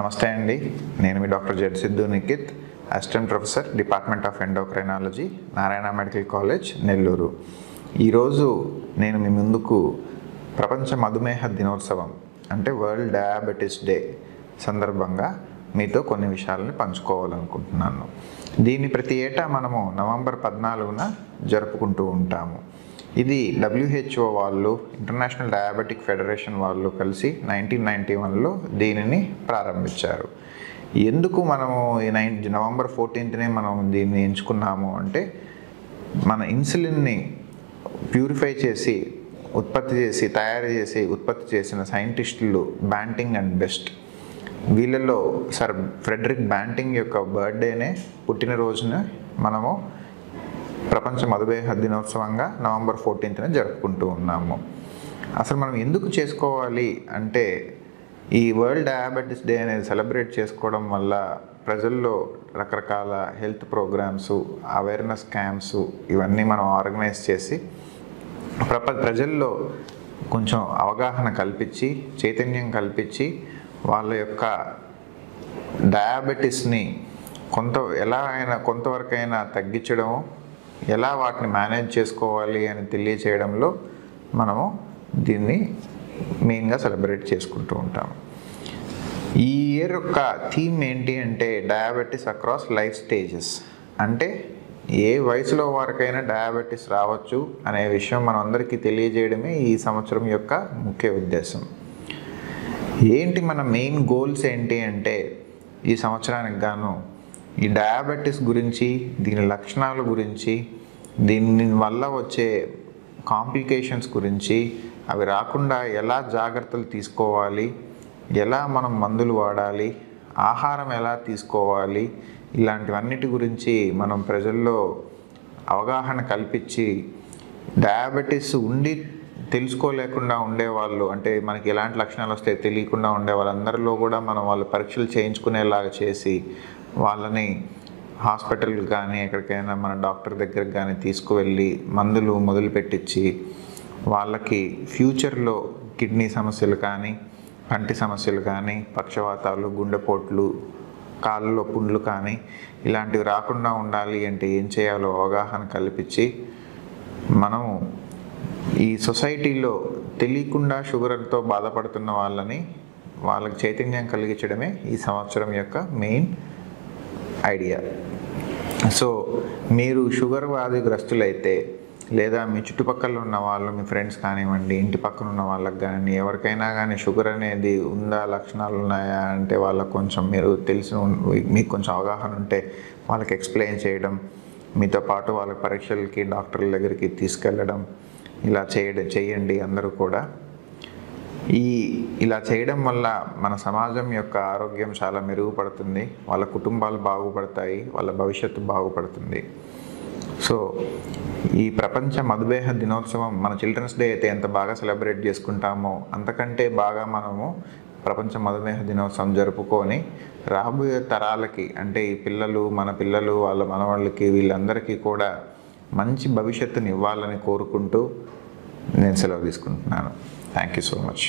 నమస్తే అండి. నేను మీ doctor Z Siddhu Nikhit, assistant professor, department of endocrinology, Narayana medical college, Nellore. ఈరోజు నేను మీ ముందుకు ప్రపంచ మధుమేహ దినోత్సవం అంటే వరల్డ్ డయాబెటీస్ డే సందర్భంగా మీతో కొన్ని విషయాలని పంచుకోవాలనుకుంటున్నాను. దీన్ని ప్రతి ఏటా మనము నవంబర్ 14న జరుపుకుంటూ ఉంటాము. ఇది WHO వాళ్ళు, ఇంటర్నేషనల్ డయాబెటిక్ ఫెడరేషన్ వాళ్ళు కలిసి 1991లో దీనిని ప్రారంభించారు. ఎందుకు మనము ఈ నవంబర్ 14నే మనం దీన్ని ఎంచుకున్నాము అంటే, మన ఇన్సులిన్ని ప్యూరిఫై చేసి తయారు చేసి ఉత్పత్తి చేసిన సైంటిస్టులు బ్యాంటింగ్ అండ్ బెస్ట్, వీళ్ళలో సర్ ఫ్రెడరిక్ బ్యాంటింగ్ యొక్క బర్త్డేనే పుట్టినరోజున మనము ప్రపంచ మధుమేహ దినోత్సవంగా నవంబర్ 14న జరుపుకుంటూ ఉన్నాము. అసలు మనం ఎందుకు చేసుకోవాలి అంటే, ఈ వరల్డ్ డయాబెటీస్ డే అనేది సెలబ్రేట్ చేసుకోవడం వల్ల ప్రజల్లో రకరకాల హెల్త్ ప్రోగ్రామ్స్, అవేర్నెస్ క్యాంప్స్ ఇవన్నీ మనం ఆర్గనైజ్ చేసి ప్రజల్లో కొంచెం అవగాహన కల్పించి, చైతన్యం కల్పించి, వాళ్ళ యొక్క డయాబెటీస్ని కొంతవరకైనా తగ్గించడం, ఎలా వాటిని మేనేజ్ చేసుకోవాలి అని తెలియచేయడంలో మనము దీన్ని మెయిన్గా సెలబ్రేట్ చేసుకుంటూ ఉంటాము. ఈ ఇయర్ యొక్క థీమ్ ఏంటి అంటే, డయాబెటీస్ అక్రాస్ లైఫ్ స్టేజెస్. అంటే ఏ వయసులో వారికైనా డయాబెటీస్ రావచ్చు అనే విషయం మనం అందరికీ తెలియజేయడమే ఈ సంవత్సరం యొక్క ముఖ్య ఉద్దేశం. ఏంటి మన మెయిన్ గోల్స్ ఏంటి అంటే, ఈ సంవత్సరానికి గాను ఈ డయాబెటీస్ గురించి, దీని లక్షణాల గురించి, దీని వల్ల వచ్చే కాంప్లికేషన్స్ గురించి, అవి రాకుండా ఎలా జాగ్రత్తలు తీసుకోవాలి, ఎలా మనం మందులు వాడాలి, ఆహారం ఎలా తీసుకోవాలి, ఇలాంటివన్నిటి గురించి మనం ప్రజల్లో అవగాహన కల్పించి, డయాబెటీస్ ఉండి తెలుసుకోలేకుండా ఉండేవాళ్ళు, అంటే మనకి ఎలాంటి లక్షణాలు వస్తాయో తెలియకుండా ఉండే వాళ్ళందరిలో కూడా మనం వాళ్ళు పరీక్షలు చేయించుకునేలాగా చేసి, వాళ్ళని హాస్పిటల్కి కానీ ఎక్కడికైనా మన డాక్టర్ దగ్గరికి కానీ తీసుకువెళ్ళి మందులు మొదలుపెట్టించి, వాళ్ళకి ఫ్యూచర్లో కిడ్నీ సమస్యలు కానీ, కంటి సమస్యలు కానీ, పక్షవాతాలు, గుండెపోట్లు, కాళ్ళలో పుండ్లు కానీ ఇలాంటివి రాకుండా ఉండాలి అంటే ఏం చేయాలో అవగాహన కల్పించి, మనము ఈ సొసైటీలో తెలియకుండా షుగర్తో బాధపడుతున్న వాళ్ళకి చైతన్యం కలిగించడమే ఈ సంవత్సరం యొక్క మెయిన్ ఐడియా. సో మీరు షుగర్ వ్యాధిగ్రస్తులైతే, లేదా మీ చుట్టుపక్కల ఉన్న వాళ్ళు, మీ ఫ్రెండ్స్ కానివ్వండి, ఇంటి పక్కన ఉన్న వాళ్ళకి కానీ, ఎవరికైనా కానీ షుగర్ అనేది ఉందా, లక్షణాలు ఉన్నాయా అంటే వాళ్ళకు కొంచెం మీకు కొంచెం అవగాహన ఉంటే వాళ్ళకి ఎక్స్ప్లెయిన్ చేయడం, మీతో పాటు వాళ్ళ పరీక్షలకి డాక్టర్ల దగ్గరికి తీసుకెళ్ళడం, ఇలా చేయండి అందరూ కూడా. ఇలా చేయడం వల్ల మన సమాజం యొక్క ఆరోగ్యం చాలా మెరుగుపడుతుంది, వాళ్ళ కుటుంబాలు బాగుపడతాయి, వాళ్ళ భవిష్యత్తు బాగుపడుతుంది. సో ఈ ప్రపంచ మధుమేహ దినోత్సవం మన చిల్డ్రన్స్ డే అయితే ఎంత బాగా సెలబ్రేట్ చేసుకుంటామో, అంతకంటే బాగా మనము ప్రపంచ మధుమేహ దినోత్సవం జరుపుకొని రాబోయే తరాలకి, అంటే ఈ మన పిల్లలు, వాళ్ళ మనవాళ్ళకి, వీళ్ళందరికీ కూడా మంచి భవిష్యత్తుని ఇవ్వాలని కోరుకుంటూ నేను సెలవు తీసుకుంటున్నాను. Thank you so much.